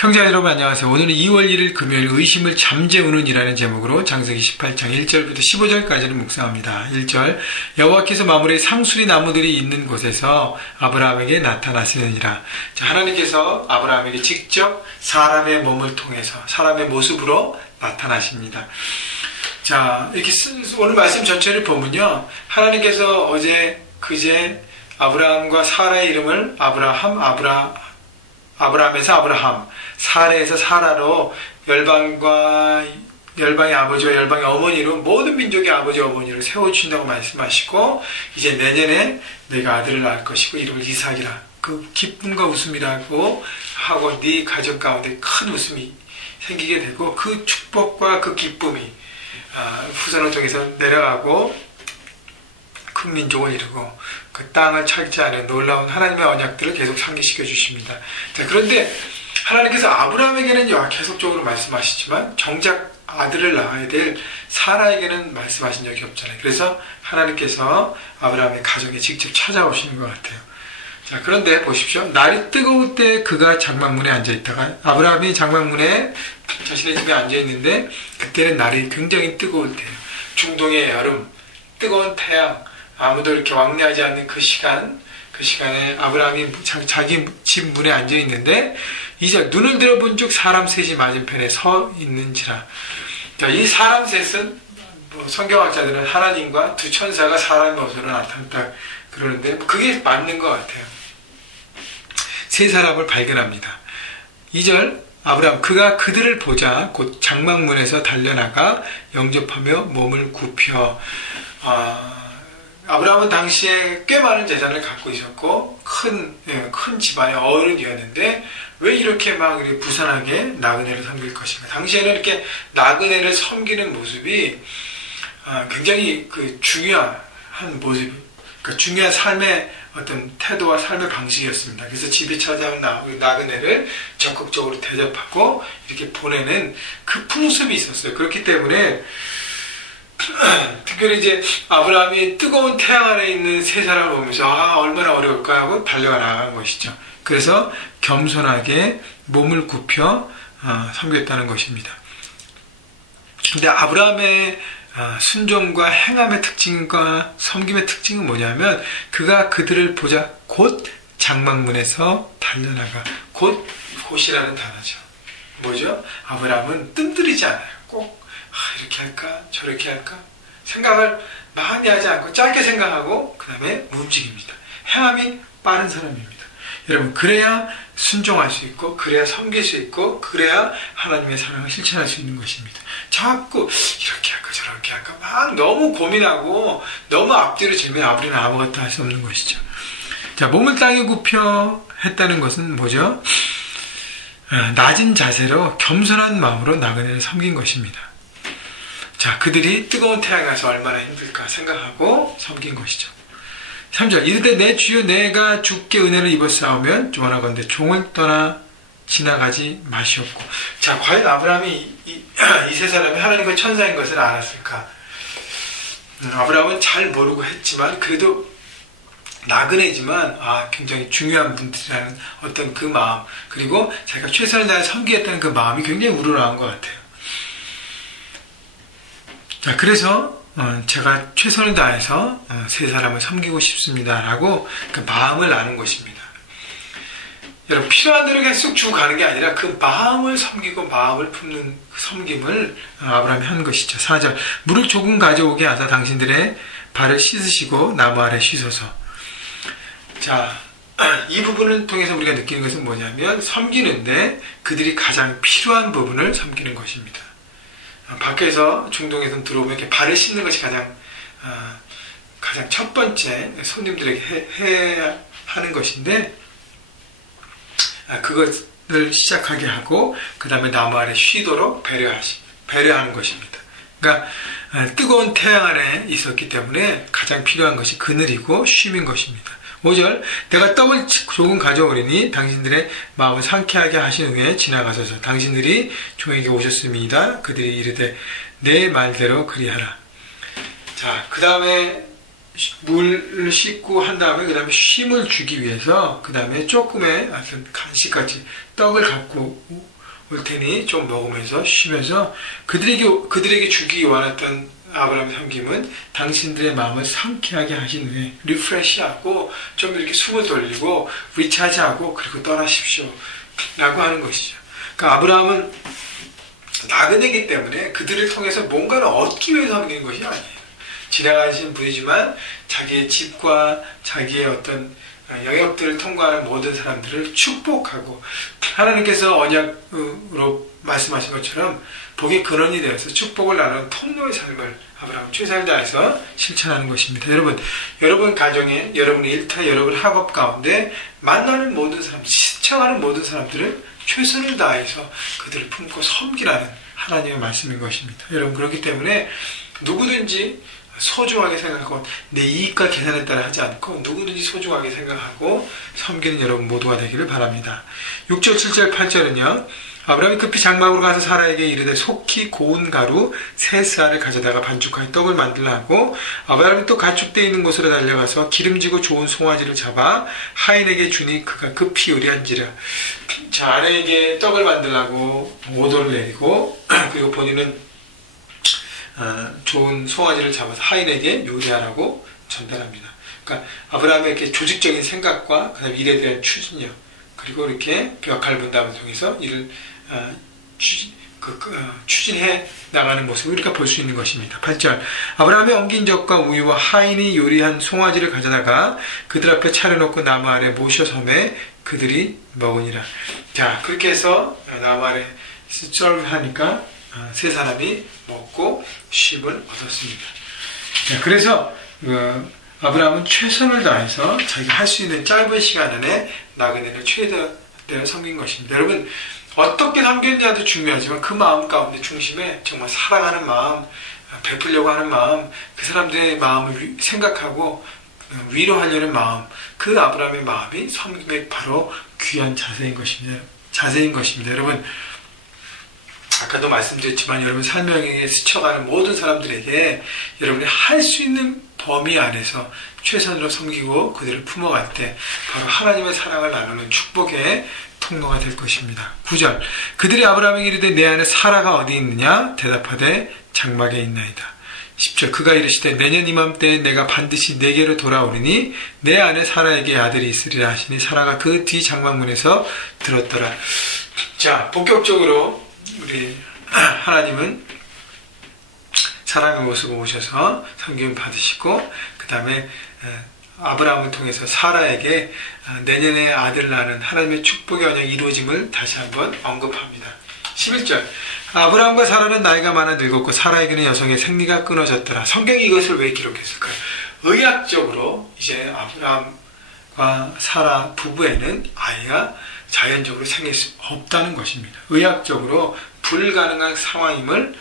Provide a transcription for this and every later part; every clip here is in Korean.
형제 여러분 안녕하세요. 오늘은 2월 1일 금요일 의심을 잠재우는 이라는 제목으로 창세기 18장 1절부터 15절까지를 묵상합니다. 1절 여호와께서 마물에 상수리 나무들이 있는 곳에서 아브라함에게 나타나시느니라. 자, 하나님께서 아브라함에게 직접 사람의 몸을 통해서 사람의 모습으로 나타나십니다. 자, 이렇게 오늘 말씀 전체를 보면요, 하나님께서 어제 그제 아브라함과 사라의 이름을 아브라함에서 아브라함, 사라에서 사라로 열방의 아버지와 열방의 어머니로 모든 민족의 아버지 어머니로 세워주신다고 말씀하시고, 이제 내년에 내가 아들을 낳을 것이고 이름을 이삭이라, 그 기쁨과 웃음이라고 하고 네 가정 가운데 큰 웃음이 생기게 되고 그 축복과 그 기쁨이 후손을 통해서 내려가고 큰 민족을 이루고 그 땅을 차지하는 놀라운 하나님의 언약들을 계속 상기시켜 주십니다. 자, 그런데 하나님께서 아브라함에게는 계속적으로 말씀하시지만 정작 아들을 낳아야 될 사라에게는 말씀하신 적이 없잖아요. 그래서 하나님께서 아브라함의 가정에 직접 찾아오시는 것 같아요. 자, 그런데 보십시오. 날이 뜨거울 때 그가 장막문에 앉아있다가, 아브라함이 장막문에 자신의 집에 앉아있는데 그때는 날이 굉장히 뜨거울 때예요. 중동의 여름, 뜨거운 태양, 아무도 이렇게 왕래하지 않는 그 시간에 아브라함이 자기 집 문에 앉아있는데, 이제 눈을 들어본 즉 사람 셋이 맞은편에 서 있는지라. 자, 이 사람 셋은 성경학자들은 하나님과 두 천사가 사람의 모습으로 나타났다 그러는데 그게 맞는 것 같아요. 세 사람을 발견합니다. 2절 아브라함 그가 그들을 보자 곧 장막문에서 달려나가 영접하며 몸을 굽혀. 아브라함은 당시에 꽤 많은 재산을 갖고 있었고 큰 집안의 어른이었는데 왜 이렇게 막 부산하게 나그네를 섬길 것인가. 당시에는 이렇게 나그네를 섬기는 모습이 굉장히 중요한 모습, 그러니까 중요한 삶의 어떤 태도와 삶의 방식이었습니다. 그래서 집에 찾아온 나그네를 적극적으로 대접하고 이렇게 보내는 그 풍습이 있었어요. 그렇기 때문에 특별히 이제 아브라함이 뜨거운 태양 아래 있는 세 사람을 보면서 얼마나 어려울까 하고 달려가 나간 것이죠. 그래서 겸손하게 몸을 굽혀 섬겼다는 것입니다. 근데 아브라함의 순종과 행함의 특징과 섬김의 특징은 뭐냐면 그가 그들을 보자 곧 장막문에서 달려나가. 곧이라는 단어죠. 뭐죠? 아브라함은 뜸들이지 않아요. 꼭 이렇게 할까 저렇게 할까 생각을 많이 하지 않고 짧게 생각하고 그 다음에 움직입니다. 행함이 빠른 사람입니다. 여러분, 그래야 순종할 수 있고 그래야 섬길 수 있고 그래야 하나님의 사랑을 실천할 수 있는 것입니다. 자꾸 이렇게 할까 저렇게 할까 막 너무 고민하고 너무 앞뒤로 재면 아무리는 아무것도 할 수 없는 것이죠. 자, 몸을 땅에 굽혀 했다는 것은 뭐죠? 낮은 자세로 겸손한 마음으로 나그네를 섬긴 것입니다. 자, 그들이 뜨거운 태양에서 얼마나 힘들까 생각하고 섬긴 것이죠. 3절 이르되 내 주여 내가 주께 은혜를 입었사오면 원하건대 종을 떠나 지나가지 마시옵고. 자, 과연 아브라함이 이 세 사람이 하나님과 천사인 것을 알았을까? 아브라함은 잘 모르고 했지만 그래도 나그네지만 굉장히 중요한 분들이라는 어떤 그 마음, 그리고 자기가 최선을 다해 섬기겠다는 그 마음이 굉장히 우러나온 것 같아요. 자, 그래서 제가 최선을 다해서 세 사람을 섬기고 싶습니다 라고 그 마음을 나눈 것입니다. 여러분, 필요한 대로 계속 주고 가는 게 아니라 그 마음을 섬기고 마음을 품는 그 섬김을 아브라함이 한 것이죠. 4절 물을 조금 가져오게 하사 당신들의 발을 씻으시고 나무 아래 쉬소서. 자, 이 부분을 통해서 우리가 느끼는 것은 뭐냐면 섬기는데 그들이 가장 필요한 부분을 섬기는 것입니다. 밖에서 중동에서 들어오면 이렇게 발을 씻는 것이 가장 첫 번째 손님들에게 해야 하는 것인데, 그것을 시작하게 하고 그 다음에 나무 아래 쉬도록 배려하는 것입니다. 그러니까 뜨거운 태양 아래 있었기 때문에 가장 필요한 것이 그늘이고 쉼인 것입니다. 5절 내가 떡을 조금 가져오리니 당신들의 마음을 상쾌하게 하신 후에 지나가소서. 당신들이 종에게 오셨습니다. 그들이 이르되 내 말대로 그리하라. 자, 그 다음에 물을 씻고 한 다음에 그 다음에 쉼을 주기 위해서 그 다음에 조금의 간식같이 떡을 갖고 올 테니 좀 먹으면서 쉬면서 그들에게 주기 원했던 아브라함의 섬김은 당신들의 마음을 상쾌하게 하신 후에 리프레시하고 좀 이렇게 숨을 돌리고 리차지하고 그리고 떠나십시오 라고 하는 것이죠. 그러니까 아브라함은 나그네이기 때문에 그들을 통해서 뭔가를 얻기 위해서 섬기는 것이 아니에요. 지나가신 분이지만 자기의 집과 자기의 어떤 영역들을 통과하는 모든 사람들을 축복하고 하나님께서 언약으로 말씀하신 것처럼 복의 근원이 되어서 축복을 나누는 통로의 삶을 아브라함은 최선을 다해서 실천하는 것입니다. 여러분 가정에, 여러분의 일터, 여러분 학업 가운데 만나는 모든 사람, 시청하는 모든 사람들을 최선을 다해서 그들을 품고 섬기라는 하나님의 말씀인 것입니다. 여러분 그렇기 때문에 누구든지 소중하게 생각하고 내 이익과 계산에 따라 하지 않고 누구든지 소중하게 생각하고 섬기는 여러분 모두가 되기를 바랍니다. 6절, 7절, 8절은요. 아브라함이 급히 장막으로 가서 사라에게 이르되 속히 고운 가루 세 쌀을 가져다가 반죽하여 떡을 만들라 하고 아브라함이 또 가축대 있는 곳으로 달려가서 기름지고 좋은 송아지를 잡아 하인에게 주니 그가 급히 요리한지라. 자, 아내에게 떡을 만들라고 오도를 내리고 그리고 본인은 좋은 송아지를 잡아서 하인에게 요리하라고 전달합니다. 그러니까 아브라함의 이렇게 조직적인 생각과 그다음에 일에 대한 추진력 그리고 이렇게 벽할 분담을 통해서 일을 추진해 나가는 모습을 우리가 볼 수 있는 것입니다. 8절 아브라함이 엉긴 젖과 우유와 하인이 요리한 송아지를 가져다가 그들 앞에 차려놓고 나무 아래 모셔 섬에 그들이 먹으니라. 자, 그렇게 해서 나무 아래 서브하니까 세 사람이 먹고 쉼을 얻었습니다. 자, 그래서 아브라함은 최선을 다해서 자기가 할 수 있는 짧은 시간 안에 나그네를 최대한 섬긴 것입니다. 여러분 어떻게 섬겼냐도 중요하지만 그 마음 가운데 중심에 정말 사랑하는 마음, 베풀려고 하는 마음, 그 사람들의 마음을 생각하고 위로하려는 마음, 그 아브라함의 마음이 섬김의 바로 귀한 자세인 것입니다. 여러분 아까도 말씀드렸지만 여러분 삶에 스쳐가는 모든 사람들에게 여러분이 할 수 있는 범위 안에서 최선으로 섬기고 그들을 품어갈 때 바로 하나님의 사랑을 나누는 축복의 통로가 될 것입니다. 9절 그들이 아브라함에게 이르되 내 안에 사라가 어디 있느냐 대답하되 장막에 있나이다. 10절 그가 이르시되 내년 이맘때에 내가 반드시 내게로 돌아오리니 내 안에 사라에게 아들이 있으리라 하시니 사라가 그 뒤 장막문에서 들었더라. 자, 본격적으로 우리 하나님은 사랑의 모습을 오셔서 섬김을 받으시고 그 다음에 아브라함을 통해서 사라에게 내년에 아들 낳는 하나님의 축복의 언약이 이루어짐을 다시 한번 언급합니다. 11절 아브라함과 사라는 나이가 많아 늙었고 사라에게는 여성의 생리가 끊어졌더라. 성경이 이것을 왜 기록했을까요? 의학적으로 이제 아브라함과 사라 부부에는 아이가 자연적으로 생길 수 없다는 것입니다. 의학적으로 불가능한 상황임을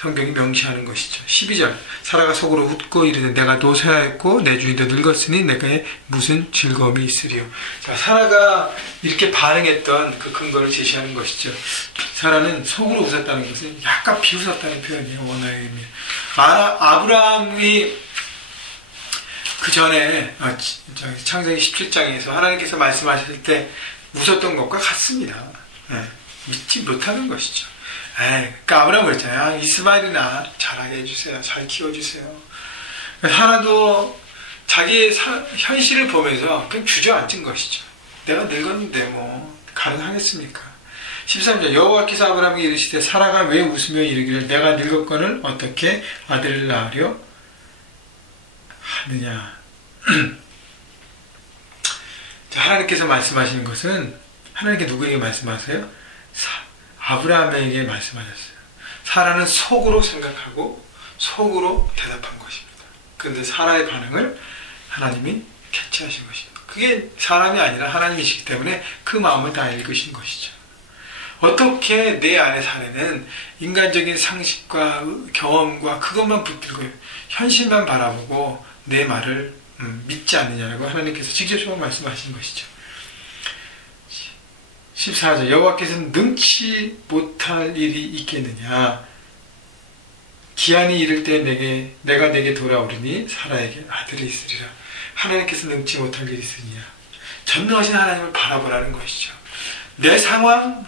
성경이 명시하는 것이죠. 12절 사라가 속으로 웃고 이르되 내가 노쇠하였고 내 주인도 늙었으니 내게 무슨 즐거움이 있으리요. 자, 사라가 이렇게 반응했던 그 근거를 제시하는 것이죠. 사라는 속으로 웃었다는 것은 약간 비웃었다는 표현이에요. 원어의 의미. 아브라함이 그 전에 창세기 17장에서 하나님께서 말씀하실 때 웃었던 것과 같습니다. 믿지 못하는 것이죠. 그러니까 아브라함은 그랬잖아요. 이스마엘이나 잘하게 해주세요. 잘 키워주세요. 하나도 자기의 현실을 보면서 그냥 주저앉은 것이죠. 내가 늙었는데 뭐 가능하겠습니까? 13절 여호와께서 아브라함에게 이르시되 사라가 왜 웃으며 이르기를 내가 늙었거늘 어떻게 아들을 낳으려 하느냐. 자, 하나님께서 말씀하시는 것은 하나님께 누구에게 말씀하세요? 아브라함에게 말씀하셨어요. 사라는 속으로 생각하고 속으로 대답한 것입니다. 그런데 사라의 반응을 하나님이 캐치하신 것입니다. 그게 사람이 아니라 하나님이시기 때문에 그 마음을 다 읽으신 것이죠. 어떻게 내 안에 사내는 인간적인 상식과 경험과 그것만 붙들고 현실만 바라보고 내 말을 믿지 않느냐라고 하나님께서 직접적으로 말씀하신 것이죠. 14절 여호와께서는 능치 못할 일이 있겠느냐. 기한이 이를 때 내가 내게 돌아오리니 사라에게 아들이 있으리라. 하나님께서 능치 못할 일이 있으냐. 전능하신 하나님을 바라보라는 것이죠. 내 상황,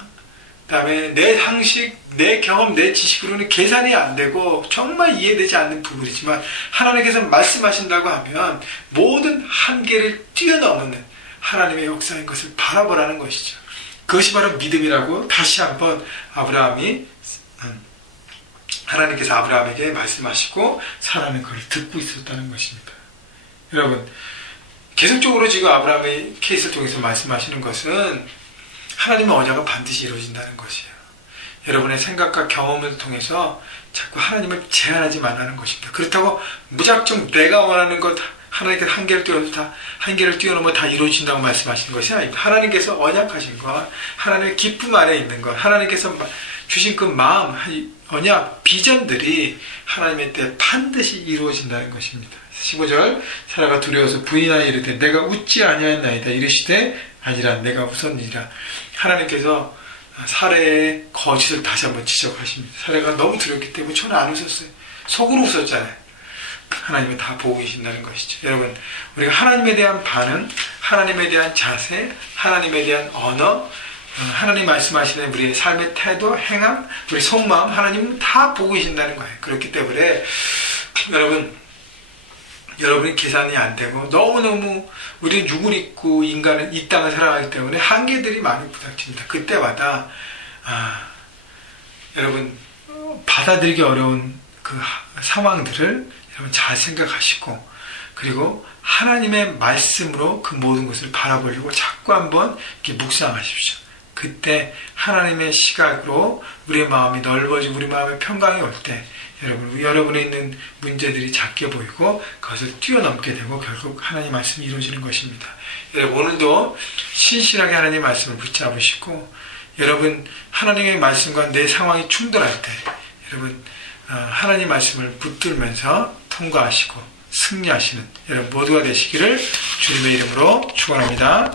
그다음에 내 상식, 내 경험, 내 지식으로는 계산이 안 되고 정말 이해되지 않는 부분이지만 하나님께서 말씀하신다고 하면 모든 한계를 뛰어넘는 하나님의 역사인 것을 바라보라는 것이죠. 그것이 바로 믿음이라고 다시 한번 하나님께서 아브라함에게 말씀하시고 사라는 것을 듣고 있었다는 것입니다. 여러분, 계속적으로 지금 아브라함의 케이스를 통해서 말씀하시는 것은 하나님의 언약은 반드시 이루어진다는 것이에요. 여러분의 생각과 경험을 통해서 자꾸 하나님을 제한하지 말라는 것입니다. 그렇다고 무작정 내가 원하는 것 하나님께서 한계를 뛰어넘어 다 이루어진다고 말씀하시는 것이 아닙니다. 하나님께서 언약하신 것, 하나님의 기쁨 안에 있는 것, 하나님께서 주신 그 마음, 언약, 비전들이 하나님의 때에 반드시 이루어진다는 것입니다. 15절, 사라가 두려워서 부인하여 이르되 내가 웃지 아니하였나이다. 이르시되 아니라 내가 웃었느니라. 하나님께서 사라의 거짓을 다시 한번 지적하십니다. 사라가 너무 두렵기 때문에 저는 안 웃었어요. 속으로 웃었잖아요. 하나님은 다 보고 계신다는 것이죠. 여러분, 우리가 하나님에 대한 반응, 하나님에 대한 자세, 하나님에 대한 언어, 하나님 말씀하시는 우리의 삶의 태도, 행함, 우리 속마음, 하나님은 다 보고 계신다는 거예요. 그렇기 때문에 여러분이 계산이 안 되고 너무너무 우리는 육을 입고 인간은 이 땅을 살아가기 때문에 한계들이 많이 부닥칩니다. 그때마다 여러분 받아들이기 어려운 그 상황들을 여러분 잘 생각하시고 그리고 하나님의 말씀으로 그 모든 것을 바라보려고 자꾸 한번 이렇게 묵상하십시오. 그때 하나님의 시각으로 우리의 마음이 넓어지고 우리 마음의 평강이 올 때 여러분에 있는 문제들이 작게 보이고 그것을 뛰어넘게 되고 결국 하나님 말씀이 이루어지는 것입니다. 여러분 오늘도 신실하게 하나님의 말씀을 붙잡으시고 여러분 하나님의 말씀과 내 상황이 충돌할 때 여러분 하나님 말씀을 붙들면서 통과하시고 승리하시는 여러분 모두가 되시기를 주님의 이름으로 축원합니다.